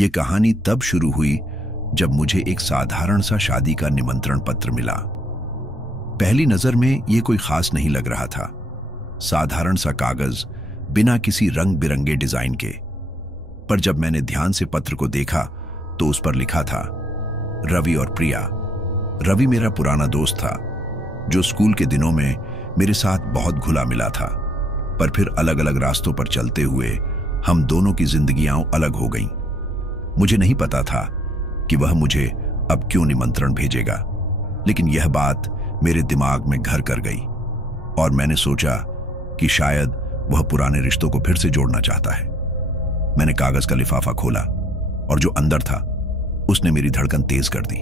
ये कहानी तब शुरू हुई जब मुझे एक साधारण सा शादी का निमंत्रण पत्र मिला। पहली नजर में ये कोई खास नहीं लग रहा था। साधारण सा कागज, बिना किसी रंग बिरंगे डिजाइन के। पर जब मैंने ध्यान से पत्र को देखा तो उस पर लिखा था, रवि और प्रिया। रवि मेरा पुराना दोस्त था, जो स्कूल के दिनों में मेरे साथ बहुत घुला मिला था, पर फिर अलग अलग रास्तों पर चलते हुए हम दोनों की जिंदगियां अलग हो गईं। मुझे नहीं पता था कि वह मुझे अब क्यों निमंत्रण भेजेगा, लेकिन यह बात मेरे दिमाग में घर कर गई और मैंने सोचा कि शायद वह पुराने रिश्तों को फिर से जोड़ना चाहता है। मैंने कागज का लिफाफा खोला और जो अंदर था उसने मेरी धड़कन तेज कर दी।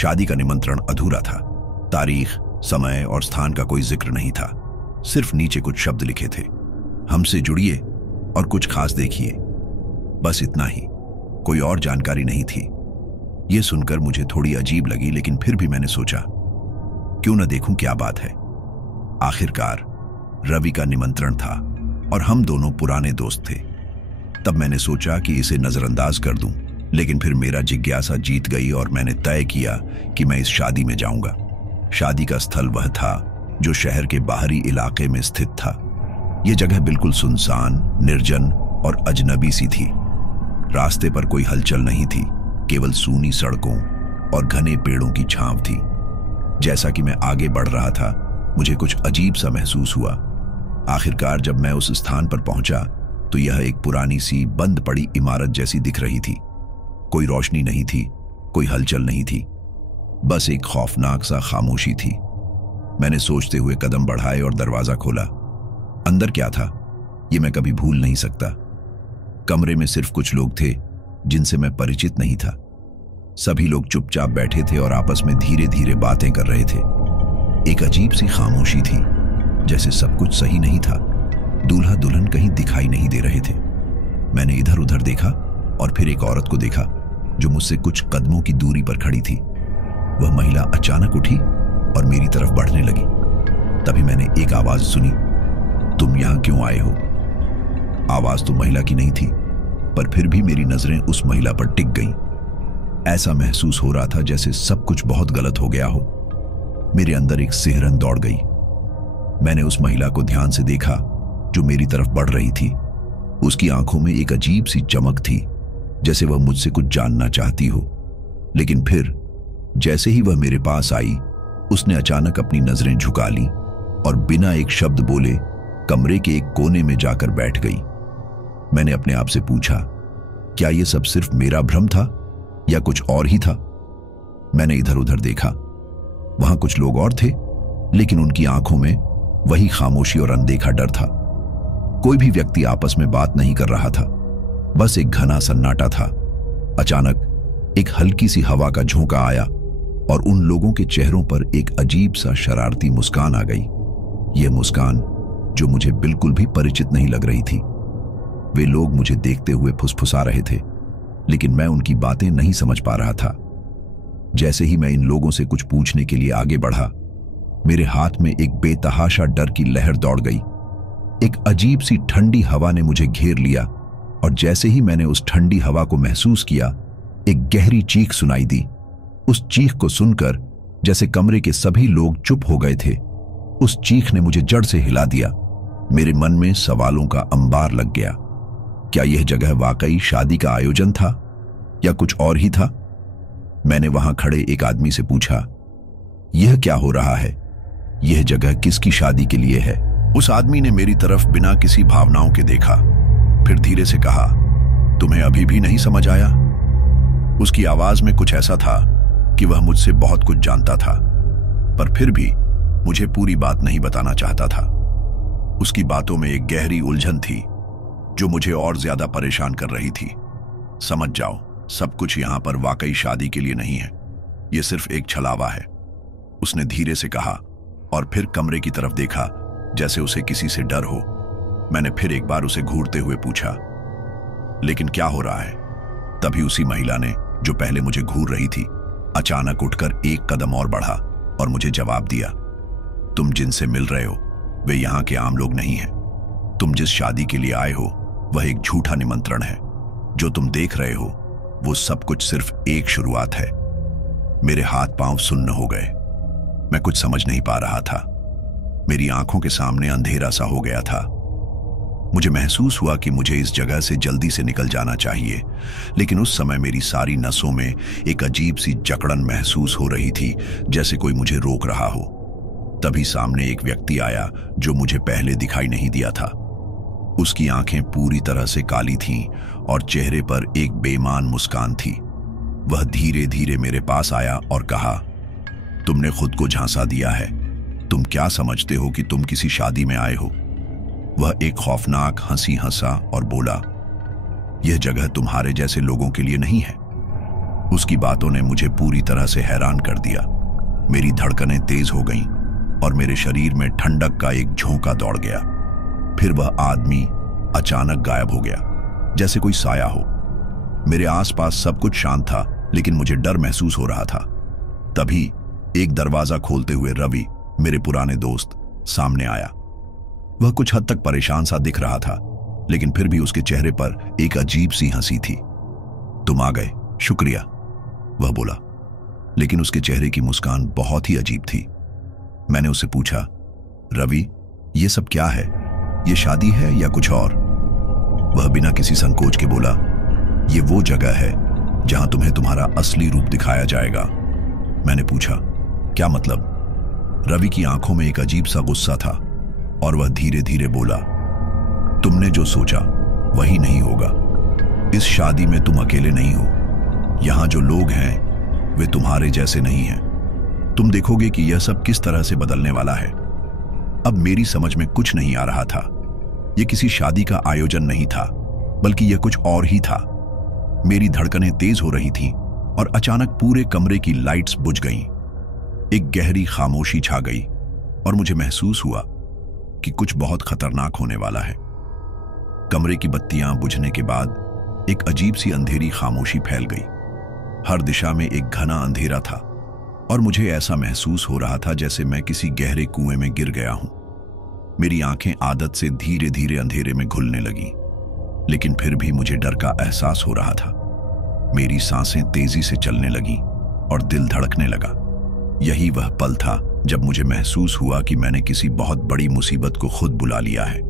शादी का निमंत्रण अधूरा था। तारीख, समय और स्थान का कोई जिक्र नहीं था। सिर्फ नीचे कुछ शब्द लिखे थे, हमसे जुड़िए और कुछ खास देखिए। बस इतना ही, कोई और जानकारी नहीं थी। यह सुनकर मुझे थोड़ी अजीब लगी, लेकिन फिर भी मैंने सोचा, क्यों न देखूं क्या बात है। आखिरकार रवि का निमंत्रण था और हम दोनों पुराने दोस्त थे। तब मैंने सोचा कि इसे नजरअंदाज कर दूं, लेकिन फिर मेरा जिज्ञासा जीत गई और मैंने तय किया कि मैं इस शादी में जाऊंगा। शादी का स्थल वह था जो शहर के बाहरी इलाके में स्थित था। यह जगह बिल्कुल सुनसान, निर्जन और अजनबी सी थी। रास्ते पर कोई हलचल नहीं थी, केवल सूनी सड़कों और घने पेड़ों की छांव थी। जैसा कि मैं आगे बढ़ रहा था, मुझे कुछ अजीब सा महसूस हुआ। आखिरकार जब मैं उस स्थान पर पहुंचा तो यह एक पुरानी सी बंद पड़ी इमारत जैसी दिख रही थी। कोई रोशनी नहीं थी, कोई हलचल नहीं थी, बस एक खौफनाक सा खामोशी थी। मैंने सोचते हुए कदम बढ़ाए और दरवाजा खोला। अंदर क्या था ये मैं कभी भूल नहीं सकता। कमरे में सिर्फ कुछ लोग थे जिनसे मैं परिचित नहीं था। सभी लोग चुपचाप बैठे थे और आपस में धीरे धीरे बातें कर रहे थे। एक अजीब सी खामोशी थी, जैसे सब कुछ सही नहीं था। दूल्हा दुल्हन कहीं दिखाई नहीं दे रहे थे। मैंने इधर उधर देखा और फिर एक औरत को देखा जो मुझसे कुछ कदमों की दूरी पर खड़ी थी। वह महिला अचानक उठी और मेरी तरफ बढ़ने लगी। तभी मैंने एक आवाज सुनी, तुम यहां क्यों आए हो? आवाज तो महिला की नहीं थी, पर फिर भी मेरी नजरें उस महिला पर टिक गईं। ऐसा महसूस हो रहा था जैसे सब कुछ बहुत गलत हो गया हो। मेरे अंदर एक सिहरन दौड़ गई। मैंने उस महिला को ध्यान से देखा जो मेरी तरफ बढ़ रही थी। उसकी आंखों में एक अजीब सी चमक थी, जैसे वह मुझसे कुछ जानना चाहती हो। लेकिन फिर जैसे ही वह मेरे पास आई, उसने अचानक अपनी नजरें झुका ली और बिना एक शब्द बोले कमरे के एक कोने में जाकर बैठ गई। मैंने अपने आप से पूछा, क्या यह सब सिर्फ मेरा भ्रम था या कुछ और ही था? मैंने इधर उधर देखा। वहां कुछ लोग और थे, लेकिन उनकी आंखों में वही खामोशी और अनदेखा डर था। कोई भी व्यक्ति आपस में बात नहीं कर रहा था, बस एक घना सन्नाटा था। अचानक एक हल्की सी हवा का झोंका आया और उन लोगों के चेहरों पर एक अजीब सा शरारती मुस्कान आ गई। यह मुस्कान जो मुझे बिल्कुल भी परिचित नहीं लग रही थी। वे लोग मुझे देखते हुए फुसफुसा रहे थे, लेकिन मैं उनकी बातें नहीं समझ पा रहा था। जैसे ही मैं इन लोगों से कुछ पूछने के लिए आगे बढ़ा, मेरे हाथ में एक बेतहाशा डर की लहर दौड़ गई। एक अजीब सी ठंडी हवा ने मुझे घेर लिया और जैसे ही मैंने उस ठंडी हवा को महसूस किया, एक गहरी चीख सुनाई दी। उस चीख को सुनकर जैसे कमरे के सभी लोग चुप हो गए थे। उस चीख ने मुझे जड़ से हिला दिया। मेरे मन में सवालों का अंबार लग गया। क्या यह जगह वाकई शादी का आयोजन था या कुछ और ही था? मैंने वहां खड़े एक आदमी से पूछा, यह क्या हो रहा है? यह जगह किसकी शादी के लिए है? उस आदमी ने मेरी तरफ बिना किसी भावनाओं के देखा, फिर धीरे से कहा, तुम्हें अभी भी नहीं समझ आया? उसकी आवाज में कुछ ऐसा था कि वह मुझसे बहुत कुछ जानता था, पर फिर भी मुझे पूरी बात नहीं बताना चाहता था। उसकी बातों में एक गहरी उलझन थी जो मुझे और ज्यादा परेशान कर रही थी। समझ जाओ, सब कुछ यहां पर वाकई शादी के लिए नहीं है, यह सिर्फ एक छलावा है, उसने धीरे से कहा और फिर कमरे की तरफ देखा जैसे उसे किसी से डर हो। मैंने फिर एक बार उसे घूरते हुए पूछा, लेकिन क्या हो रहा है? तभी उसी महिला ने, जो पहले मुझे घूर रही थी, अचानक उठकर एक कदम और बढ़ा और मुझे जवाब दिया, तुम जिनसे मिल रहे हो वे यहां के आम लोग नहीं हैं। तुम जिस शादी के लिए आए हो वह एक झूठा निमंत्रण है। जो तुम देख रहे हो वो सब कुछ सिर्फ एक शुरुआत है। मेरे हाथ पांव सुन्न हो गए। मैं कुछ समझ नहीं पा रहा था। मेरी आंखों के सामने अंधेरा सा हो गया था। मुझे महसूस हुआ कि मुझे इस जगह से जल्दी से निकल जाना चाहिए, लेकिन उस समय मेरी सारी नसों में एक अजीब सी जकड़न महसूस हो रही थी, जैसे कोई मुझे रोक रहा हो। तभी सामने एक व्यक्ति आया जो मुझे पहले दिखाई नहीं दिया था। उसकी आंखें पूरी तरह से काली थीं और चेहरे पर एक बेईमान मुस्कान थी। वह धीरे धीरे मेरे पास आया और कहा, तुमने खुद को झांसा दिया है। तुम क्या समझते हो कि तुम किसी शादी में आए हो? वह एक खौफनाक हंसी हंसा और बोला, यह जगह तुम्हारे जैसे लोगों के लिए नहीं है। उसकी बातों ने मुझे पूरी तरह से हैरान कर दिया। मेरी धड़कनें तेज हो गईं और मेरे शरीर में ठंडक का एक झोंका दौड़ गया। फिर वह आदमी अचानक गायब हो गया, जैसे कोई साया हो। मेरे आसपास सब कुछ शांत था, लेकिन मुझे डर महसूस हो रहा था। तभी एक दरवाजा खोलते हुए रवि, मेरे पुराने दोस्त, सामने आया। वह कुछ हद तक परेशान सा दिख रहा था, लेकिन फिर भी उसके चेहरे पर एक अजीब सी हंसी थी। तुम आ गए, शुक्रिया, वह बोला, लेकिन उसके चेहरे की मुस्कान बहुत ही अजीब थी। मैंने उससे पूछा, रवि, यह सब क्या है? यह शादी है या कुछ और? वह बिना किसी संकोच के बोला, यह वो जगह है जहां तुम्हें तुम्हारा असली रूप दिखाया जाएगा। मैंने पूछा, क्या मतलब? रवि की आंखों में एक अजीब सा गुस्सा था और वह धीरे धीरे बोला, तुमने जो सोचा वही नहीं होगा। इस शादी में तुम अकेले नहीं हो। यहां जो लोग हैं वे तुम्हारे जैसे नहीं हैं। तुम देखोगे कि यह सब किस तरह से बदलने वाला है। अब मेरी समझ में कुछ नहीं आ रहा था। यह किसी शादी का आयोजन नहीं था, बल्कि यह कुछ और ही था। मेरी धड़कनें तेज हो रही थीं और अचानक पूरे कमरे की लाइट्स बुझ गईं। एक गहरी खामोशी छा गई और मुझे महसूस हुआ कि कुछ बहुत खतरनाक होने वाला है। कमरे की बत्तियां बुझने के बाद एक अजीब सी अंधेरी खामोशी फैल गई। हर दिशा में एक घना अंधेरा था और मुझे ऐसा महसूस हो रहा था जैसे मैं किसी गहरे कुएं में गिर गया हूं। मेरी आंखें आदत से धीरे धीरे अंधेरे में घुलने लगीं, लेकिन फिर भी मुझे डर का एहसास हो रहा था। मेरी सांसें तेजी से चलने लगीं और दिल धड़कने लगा। यही वह पल था जब मुझे महसूस हुआ कि मैंने किसी बहुत बड़ी मुसीबत को खुद बुला लिया है।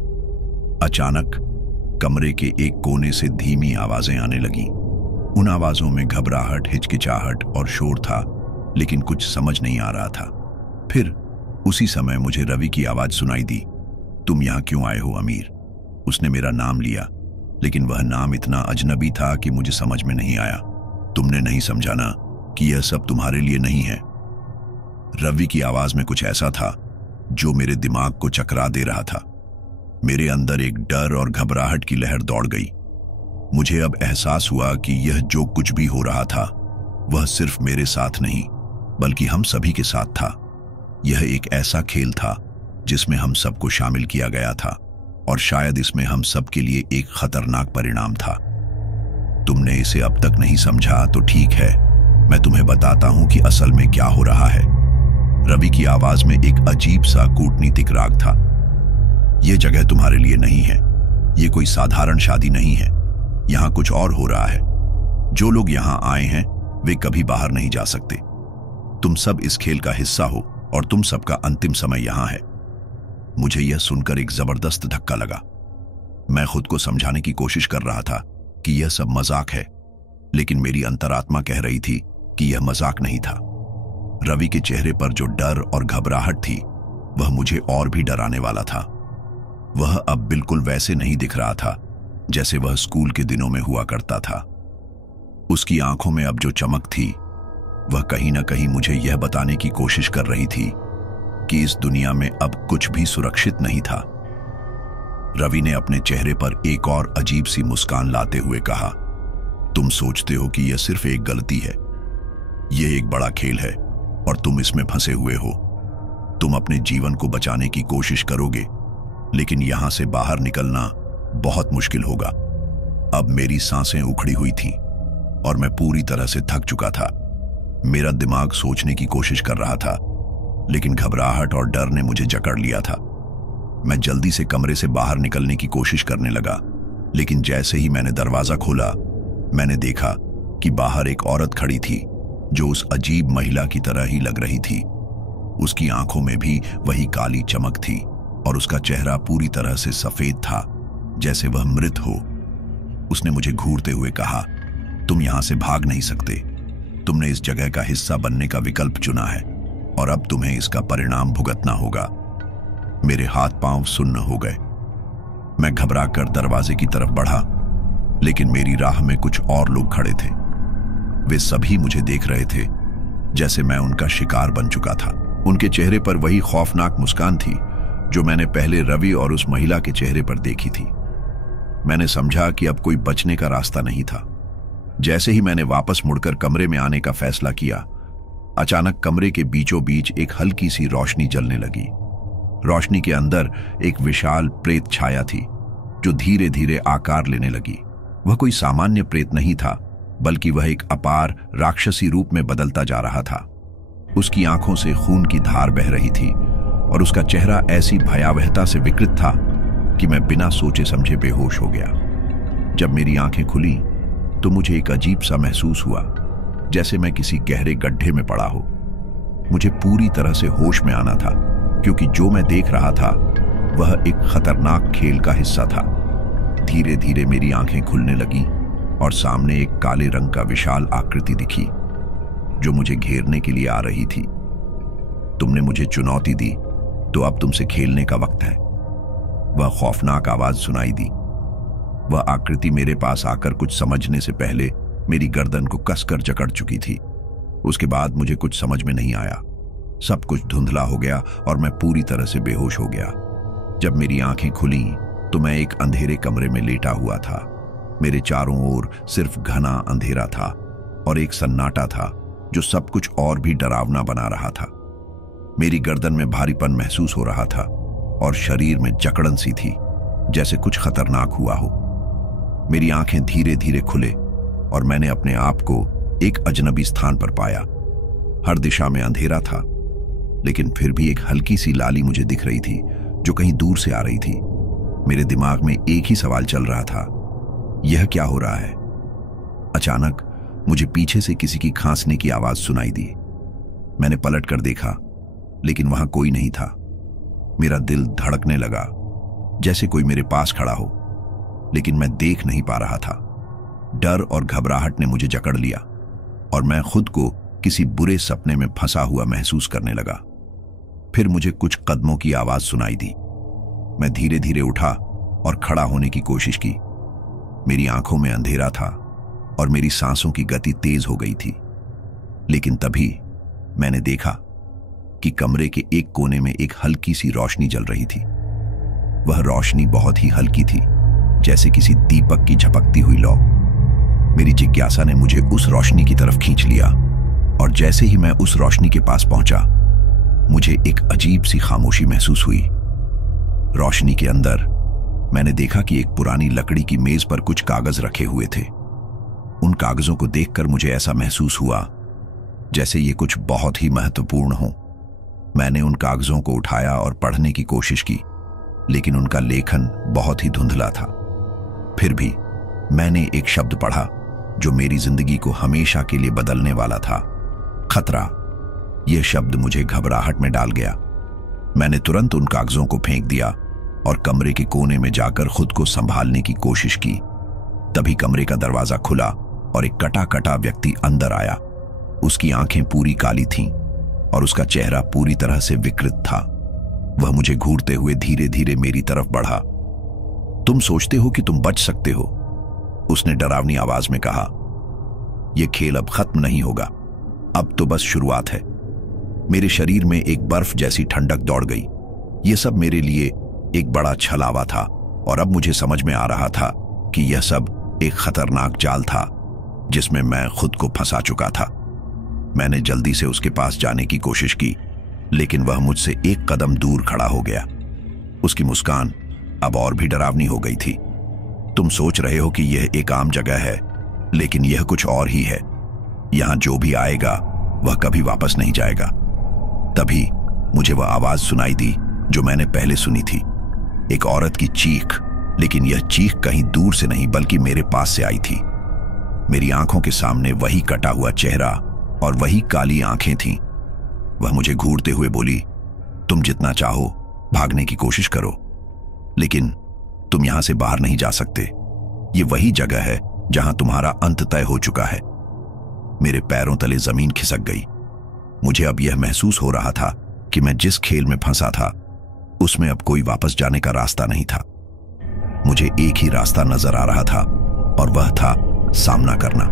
अचानक कमरे के एक कोने से धीमी आवाजें आने लगीं। उन आवाजों में घबराहट, हिचकिचाहट और शोर था, लेकिन कुछ समझ नहीं आ रहा था। फिर उसी समय मुझे रवि की आवाज सुनाई दी, तुम यहां क्यों आए हो अमीर? उसने मेरा नाम लिया, लेकिन वह नाम इतना अजनबी था कि मुझे समझ में नहीं आया। तुमने नहीं समझा ना कि यह सब तुम्हारे लिए नहीं है? रवि की आवाज में कुछ ऐसा था जो मेरे दिमाग को चकरा दे रहा था। मेरे अंदर एक डर और घबराहट की लहर दौड़ गई। मुझे अब एहसास हुआ कि यह जो कुछ भी हो रहा था वह सिर्फ मेरे साथ नहीं, बल्कि हम सभी के साथ था। यह एक ऐसा खेल था जिसमें हम सबको शामिल किया गया था और शायद इसमें हम सब के लिए एक खतरनाक परिणाम था। तुमने इसे अब तक नहीं समझा तो ठीक है, मैं तुम्हें बताता हूं कि असल में क्या हो रहा है। रवि की आवाज में एक अजीब सा कूटनीतिक राग था। यह जगह तुम्हारे लिए नहीं है। यह कोई साधारण शादी नहीं है। यहां कुछ और हो रहा है। जो लोग यहां आए हैं वे कभी बाहर नहीं जा सकते। तुम सब इस खेल का हिस्सा हो और तुम सबका अंतिम समय यहां है। मुझे यह सुनकर एक जबरदस्त धक्का लगा। मैं खुद को समझाने की कोशिश कर रहा था कि यह सब मजाक है, लेकिन मेरी अंतरात्मा कह रही थी कि यह मजाक नहीं था। रवि के चेहरे पर जो डर और घबराहट थी वह मुझे और भी डराने वाला था। वह अब बिल्कुल वैसे नहीं दिख रहा था जैसे वह स्कूल के दिनों में हुआ करता था। उसकी आंखों में अब जो चमक थी वह कहीं ना कहीं मुझे यह बताने की कोशिश कर रही थी कि इस दुनिया में अब कुछ भी सुरक्षित नहीं था। रवि ने अपने चेहरे पर एक और अजीब सी मुस्कान लाते हुए कहा, तुम सोचते हो कि यह सिर्फ एक गलती है। यह एक बड़ा खेल है और तुम इसमें फंसे हुए हो। तुम अपने जीवन को बचाने की कोशिश करोगे, लेकिन यहां से बाहर निकलना बहुत मुश्किल होगा। अब मेरी सांसें उखड़ी हुई थीं और मैं पूरी तरह से थक चुका था। मेरा दिमाग सोचने की कोशिश कर रहा था, लेकिन घबराहट और डर ने मुझे जकड़ लिया था। मैं जल्दी से कमरे से बाहर निकलने की कोशिश करने लगा, लेकिन जैसे ही मैंने दरवाजा खोला, मैंने देखा कि बाहर एक औरत खड़ी थी जो उस अजीब महिला की तरह ही लग रही थी। उसकी आंखों में भी वही काली चमक थी और उसका चेहरा पूरी तरह से सफेद था, जैसे वह मृत हो। उसने मुझे घूरते हुए कहा, तुम यहां से भाग नहीं सकते। तुमने इस जगह का हिस्सा बनने का विकल्प चुना है और अब तुम्हें इसका परिणाम भुगतना होगा। मेरे हाथ पांव सुन्न हो गए। मैं घबराकर दरवाजे की तरफ बढ़ा, लेकिन मेरी राह में कुछ और लोग खड़े थे। वे सभी मुझे देख रहे थे जैसे मैं उनका शिकार बन चुका था। उनके चेहरे पर वही खौफनाक मुस्कान थी जो मैंने पहले रवि और उस महिला के चेहरे पर देखी थी। मैंने समझा कि अब कोई बचने का रास्ता नहीं था। जैसे ही मैंने वापस मुड़कर कमरे में आने का फैसला किया, अचानक कमरे के बीचों बीच एक हल्की सी रोशनी जलने लगी। रोशनी के अंदर एक विशाल प्रेत छाया थी जो धीरे धीरे आकार लेने लगी। वह कोई सामान्य प्रेत नहीं था, बल्कि वह एक अपार राक्षसी रूप में बदलता जा रहा था। उसकी आंखों से खून की धार बह रही थी और उसका चेहरा ऐसी भयावहता से विकृत था कि मैं बिना सोचे समझे बेहोश हो गया। जब मेरी आंखें खुली तो मुझे एक अजीब सा महसूस हुआ, जैसे मैं किसी गहरे गड्ढे में पड़ा हो। मुझे पूरी तरह से होश में आना था, क्योंकि जो मैं देख रहा था वह एक खतरनाक खेल का हिस्सा था। धीरे धीरे मेरी आंखें खुलने लगीं और सामने एक काले रंग का विशाल आकृति दिखी जो मुझे घेरने के लिए आ रही थी। तुमने मुझे चुनौती दी, तो अब तुमसे खेलने का वक्त है। वह खौफनाक आवाज सुनाई दी। वह आकृति मेरे पास आकर कुछ समझने से पहले मेरी गर्दन को कसकर जकड़ चुकी थी। उसके बाद मुझे कुछ समझ में नहीं आया। सब कुछ धुंधला हो गया और मैं पूरी तरह से बेहोश हो गया। जब मेरी आंखें खुली तो मैं एक अंधेरे कमरे में लेटा हुआ था। मेरे चारों ओर सिर्फ घना अंधेरा था और एक सन्नाटा था जो सब कुछ और भी डरावना बना रहा था। मेरी गर्दन में भारीपन महसूस हो रहा था और शरीर में जकड़न सी थी, जैसे कुछ खतरनाक हुआ हो। मेरी आंखें धीरे धीरे खुले और मैंने अपने आप को एक अजनबी स्थान पर पाया। हर दिशा में अंधेरा था, लेकिन फिर भी एक हल्की सी लाली मुझे दिख रही थी जो कहीं दूर से आ रही थी। मेरे दिमाग में एक ही सवाल चल रहा था, यह क्या हो रहा है? अचानक मुझे पीछे से किसी की खांसने की आवाज सुनाई दी। मैंने पलट कर देखा, लेकिन वहां कोई नहीं था। मेरा दिल धड़कने लगा, जैसे कोई मेरे पास खड़ा हो, लेकिन मैं देख नहीं पा रहा था। डर और घबराहट ने मुझे जकड़ लिया और मैं खुद को किसी बुरे सपने में फंसा हुआ महसूस करने लगा। फिर मुझे कुछ कदमों की आवाज सुनाई दी। मैं धीरे धीरे उठा और खड़ा होने की कोशिश की। मेरी आंखों में अंधेरा था और मेरी सांसों की गति तेज हो गई थी। लेकिन तभी मैंने देखा कि कमरे के एक कोने में एक हल्की सी रोशनी जल रही थी। वह रोशनी बहुत ही हल्की थी, जैसे किसी दीपक की झपकती हुई लौ। मेरी जिज्ञासा ने मुझे उस रोशनी की तरफ खींच लिया और जैसे ही मैं उस रोशनी के पास पहुंचा, मुझे एक अजीब सी खामोशी महसूस हुई। रोशनी के अंदर मैंने देखा कि एक पुरानी लकड़ी की मेज पर कुछ कागज रखे हुए थे। उन कागजों को देखकर मुझे ऐसा महसूस हुआ जैसे ये कुछ बहुत ही महत्वपूर्ण हो। मैंने उन कागजों को उठाया और पढ़ने की कोशिश की, लेकिन उनका लेखन बहुत ही धुंधला था। फिर भी मैंने एक शब्द पढ़ा जो मेरी जिंदगी को हमेशा के लिए बदलने वाला था, खतरा। यह शब्द मुझे घबराहट में डाल गया। मैंने तुरंत उन कागजों को फेंक दिया और कमरे के कोने में जाकर खुद को संभालने की कोशिश की। तभी कमरे का दरवाजा खुला और एक कटा कटा व्यक्ति अंदर आया। उसकी आंखें पूरी काली थीं और उसका चेहरा पूरी तरह से विकृत था। वह मुझे घूरते हुए धीरे धीरे मेरी तरफ बढ़ा। तुम सोचते हो कि तुम बच सकते हो? उसने डरावनी आवाज में कहा। यह खेल अब खत्म नहीं होगा, अब तो बस शुरुआत है। मेरे शरीर में एक बर्फ जैसी ठंडक दौड़ गई। यह सब मेरे लिए एक बड़ा छलावा था और अब मुझे समझ में आ रहा था कि यह सब एक खतरनाक जाल था जिसमें मैं खुद को फंसा चुका था। मैंने जल्दी से उसके पास जाने की कोशिश की, लेकिन वह मुझसे एक कदम दूर खड़ा हो गया। उसकी मुस्कान अब और भी डरावनी हो गई थी। तुम सोच रहे हो कि यह एक आम जगह है, लेकिन यह कुछ और ही है। यहां जो भी आएगा वह कभी वापस नहीं जाएगा। तभी मुझे वह आवाज सुनाई दी जो मैंने पहले सुनी थी, एक औरत की चीख, लेकिन यह चीख कहीं दूर से नहीं बल्कि मेरे पास से आई थी। मेरी आंखों के सामने वही कटा हुआ चेहरा और वही काली आंखें थीं। वह मुझे घूरते हुए बोली, तुम जितना चाहो भागने की कोशिश करो, लेकिन तुम यहां से बाहर नहीं जा सकते। ये वही जगह है जहां तुम्हारा अंत तय हो चुका है। मेरे पैरों तले जमीन खिसक गई। मुझे अब यह महसूस हो रहा था कि मैं जिस खेल में फंसा था उसमें अब कोई वापस जाने का रास्ता नहीं था। मुझे एक ही रास्ता नजर आ रहा था और वह था सामना करना।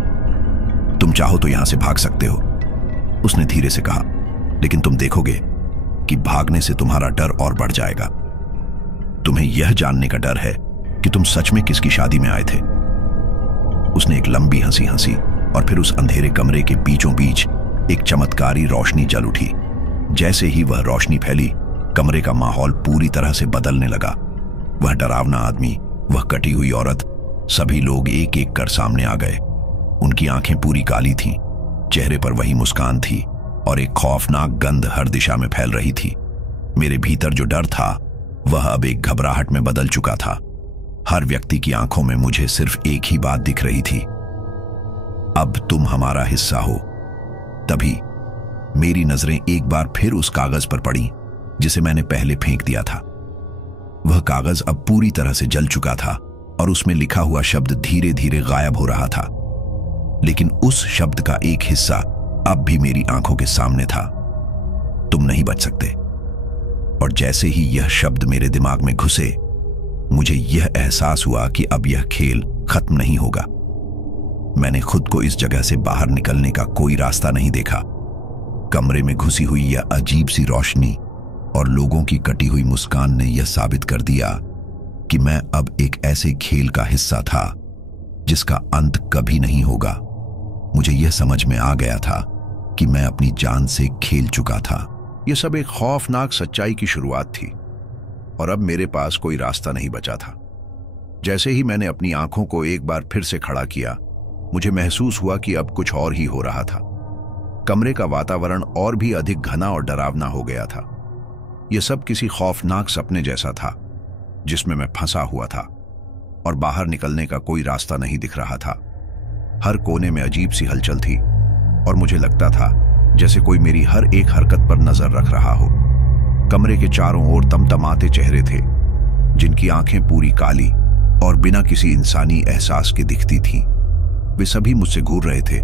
तुम चाहो तो यहां से भाग सकते हो, उसने धीरे से कहा, लेकिन तुम देखोगे कि भागने से तुम्हारा डर और बढ़ जाएगा। तुम्हें यह जानने का डर है कि तुम सच में किसकी शादी में आए थे। उसने एक लंबी हंसी हंसी और फिर उस अंधेरे कमरे के बीचों बीच एक चमत्कारी रोशनी जल उठी। जैसे ही वह रोशनी फैली, कमरे का माहौल पूरी तरह से बदलने लगा। वह डरावना आदमी, वह कटी हुई औरत, सभी लोग एक एक कर सामने आ गए। उनकी आंखें पूरी काली थीं, चेहरे पर वही मुस्कान थी और एक खौफनाक गंध हर दिशा में फैल रही थी। मेरे भीतर जो डर था वह अब एक घबराहट में बदल चुका था। हर व्यक्ति की आंखों में मुझे सिर्फ एक ही बात दिख रही थी, अब तुम हमारा हिस्सा हो। तभी मेरी नजरें एक बार फिर उस कागज पर पड़ी जिसे मैंने पहले फेंक दिया था। वह कागज अब पूरी तरह से जल चुका था और उसमें लिखा हुआ शब्द धीरे धीरे गायब हो रहा था, लेकिन उस शब्द का एक हिस्सा अब भी मेरी आंखों के सामने था, तुम नहीं बच सकते। और जैसे ही यह शब्द मेरे दिमाग में घुसे, मुझे यह एहसास हुआ कि अब यह खेल खत्म नहीं होगा। मैंने खुद को इस जगह से बाहर निकलने का कोई रास्ता नहीं देखा। कमरे में घुसी हुई यह अजीब सी रोशनी और लोगों की कटी हुई मुस्कान ने यह साबित कर दिया कि मैं अब एक ऐसे खेल का हिस्सा था जिसका अंत कभी नहीं होगा। मुझे यह समझ में आ गया था कि मैं अपनी जान से खेल चुका था। यह सब एक खौफनाक सच्चाई की शुरुआत थी और अब मेरे पास कोई रास्ता नहीं बचा था। जैसे ही मैंने अपनी आंखों को एक बार फिर से खड़ा किया, मुझे महसूस हुआ कि अब कुछ और ही हो रहा था। कमरे का वातावरण और भी अधिक घना और डरावना हो गया था। यह सब किसी खौफनाक सपने जैसा था जिसमें मैं फंसा हुआ था और बाहर निकलने का कोई रास्ता नहीं दिख रहा था। हर कोने में अजीब सी हलचल थी और मुझे लगता था जैसे कोई मेरी हर एक हरकत पर नजर रख रहा हो। कमरे के चारों ओर तमतमाते चेहरे थे जिनकी आंखें पूरी काली और बिना किसी इंसानी एहसास के दिखती थीं। वे सभी मुझसे घूर रहे थे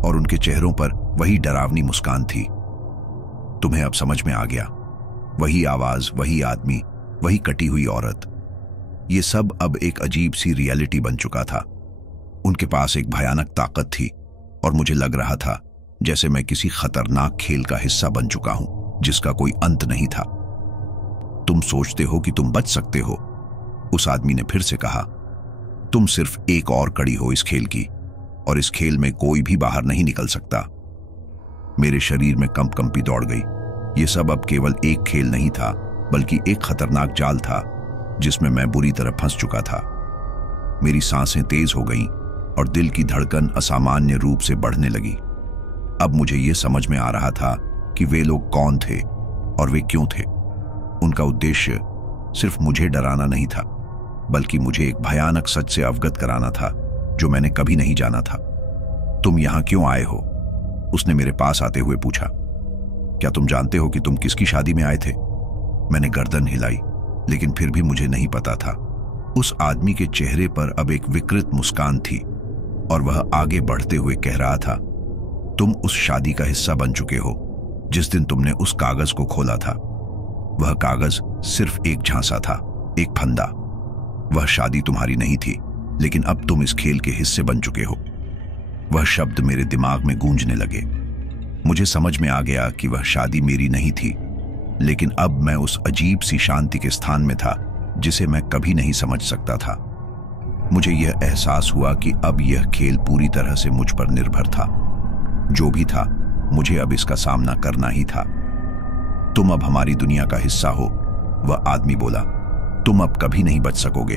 और उनके चेहरों पर वही डरावनी मुस्कान थी। तुम्हें अब समझ में आ गया, वही आवाज, वही आदमी, वही कटी हुई औरत, ये सब अब एक अजीब सी रियलिटी बन चुका था। उनके पास एक भयानक ताकत थी और मुझे लग रहा था जैसे मैं किसी खतरनाक खेल का हिस्सा बन चुका हूं जिसका कोई अंत नहीं था। तुम सोचते हो कि तुम बच सकते हो, उस आदमी ने फिर से कहा। तुम सिर्फ एक और कड़ी हो इस खेल की और इस खेल में कोई भी बाहर नहीं निकल सकता। मेरे शरीर में कंपकंपी दौड़ गई। यह सब अब केवल एक खेल नहीं था बल्कि एक खतरनाक जाल था जिसमें मैं बुरी तरह फंस चुका था। मेरी सांसें तेज हो गईं और दिल की धड़कन असामान्य रूप से बढ़ने लगी। अब मुझे यह समझ में आ रहा था कि वे लोग कौन थे और वे क्यों थे। उनका उद्देश्य सिर्फ मुझे डराना नहीं था बल्कि मुझे एक भयानक सच से अवगत कराना था जो मैंने कभी नहीं जाना था। तुम यहां क्यों आए हो? उसने मेरे पास आते हुए पूछा। क्या तुम जानते हो कि तुम किसकी शादी में आए थे? मैंने गर्दन हिलाई, लेकिन फिर भी मुझे नहीं पता था। उस आदमी के चेहरे पर अब एक विकृत मुस्कान थी और वह आगे बढ़ते हुए कह रहा था, तुम उस शादी का हिस्सा बन चुके हो जिस दिन तुमने उस कागज को खोला था। वह कागज सिर्फ एक झांसा था, एक फंदा। वह शादी तुम्हारी नहीं थी, लेकिन अब तुम इस खेल के हिस्से बन चुके हो। वह शब्द मेरे दिमाग में गूंजने लगे। मुझे समझ में आ गया कि वह शादी मेरी नहीं थी, लेकिन अब मैं उस अजीब सी शांति के स्थान में था जिसे मैं कभी नहीं समझ सकता था। मुझे यह एहसास हुआ कि अब यह खेल पूरी तरह से मुझ पर निर्भर था। जो भी था, मुझे अब इसका सामना करना ही था। तुम अब हमारी दुनिया का हिस्सा हो, वह आदमी बोला। तुम अब कभी नहीं बच सकोगे।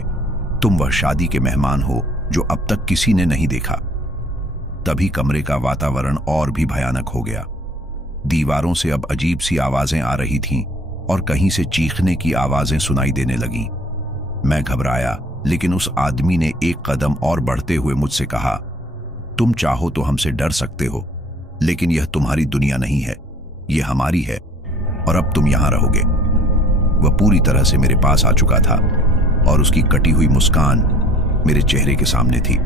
तुम वह शादी के मेहमान हो जो अब तक किसी ने नहीं देखा। तभी कमरे का वातावरण और भी भयानक हो गया। दीवारों से अब अजीब सी आवाजें आ रही थीं और कहीं से चीखने की आवाजें सुनाई देने लगीं। मैं घबराया, लेकिन उस आदमी ने एक कदम और बढ़ते हुए मुझसे कहा, तुम चाहो तो हमसे डर सकते हो, लेकिन यह तुम्हारी दुनिया नहीं है, यह हमारी है, और अब तुम यहां रहोगे। वह पूरी तरह से मेरे पास आ चुका था और उसकी कटी हुई मुस्कान मेरे चेहरे के सामने थी।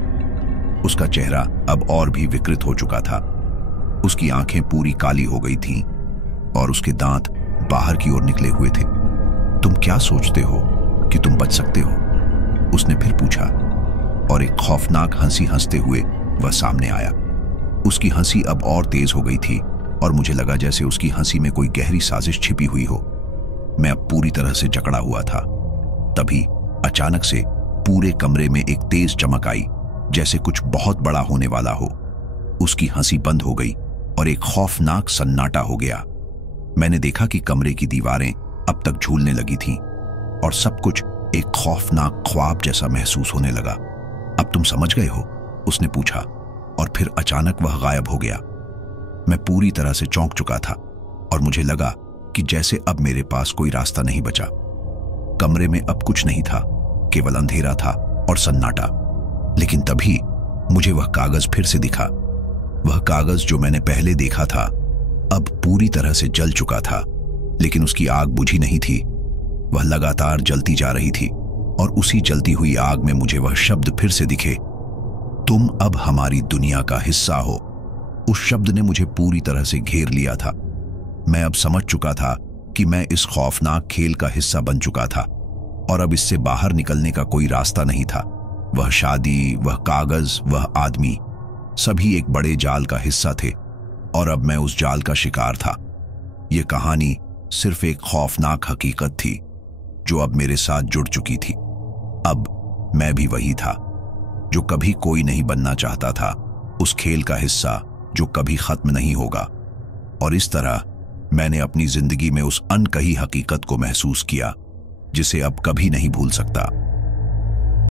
उसका चेहरा अब और भी विकृत हो चुका था। उसकी आंखें पूरी काली हो गई थीं और उसके दांत बाहर की ओर निकले हुए थे। तुम क्या सोचते हो कि तुम बच सकते हो? उसने फिर पूछा, और एक खौफनाक हंसी हंसते हुए वह सामने आया। उसकी हंसी अब और तेज हो गई थी और मुझे लगा जैसे उसकी हंसी में कोई गहरी साजिश छिपी हुई हो। मैं अब पूरी तरह से जकड़ा हुआ था। तभी अचानक से पूरे कमरे में एक तेज चमक आई, जैसे कुछ बहुत बड़ा होने वाला हो। उसकी हंसी बंद हो गई और एक खौफनाक सन्नाटा हो गया। मैंने देखा कि कमरे की दीवारें अब तक झूलने लगी थीं और सब कुछ एक खौफनाक ख्वाब जैसा महसूस होने लगा। अब तुम समझ गए हो? उसने पूछा, और फिर अचानक वह गायब हो गया। मैं पूरी तरह से चौंक चुका था और मुझे लगा कि जैसे अब मेरे पास कोई रास्ता नहीं बचा। कमरे में अब कुछ नहीं था, केवल अंधेरा था और सन्नाटा। लेकिन तभी मुझे वह कागज फिर से दिखा। वह कागज जो मैंने पहले देखा था अब पूरी तरह से जल चुका था, लेकिन उसकी आग बुझी नहीं थी। वह लगातार जलती जा रही थी और उसी जलती हुई आग में मुझे वह शब्द फिर से दिखे, तुम अब हमारी दुनिया का हिस्सा हो। उस शब्द ने मुझे पूरी तरह से घेर लिया था। मैं अब समझ चुका था कि मैं इस खौफनाक खेल का हिस्सा बन चुका था और अब इससे बाहर निकलने का कोई रास्ता नहीं था। वह शादी, वह कागज, वह आदमी, सभी एक बड़े जाल का हिस्सा थे और अब मैं उस जाल का शिकार था। यह कहानी सिर्फ एक खौफनाक हकीकत थी जो अब मेरे साथ जुड़ चुकी थी। अब मैं भी वही था जो कभी कोई नहीं बनना चाहता था, उस खेल का हिस्सा जो कभी खत्म नहीं होगा। और इस तरह मैंने अपनी जिंदगी में उस अनकही हकीकत को महसूस किया जिसे अब कभी नहीं भूल सकता।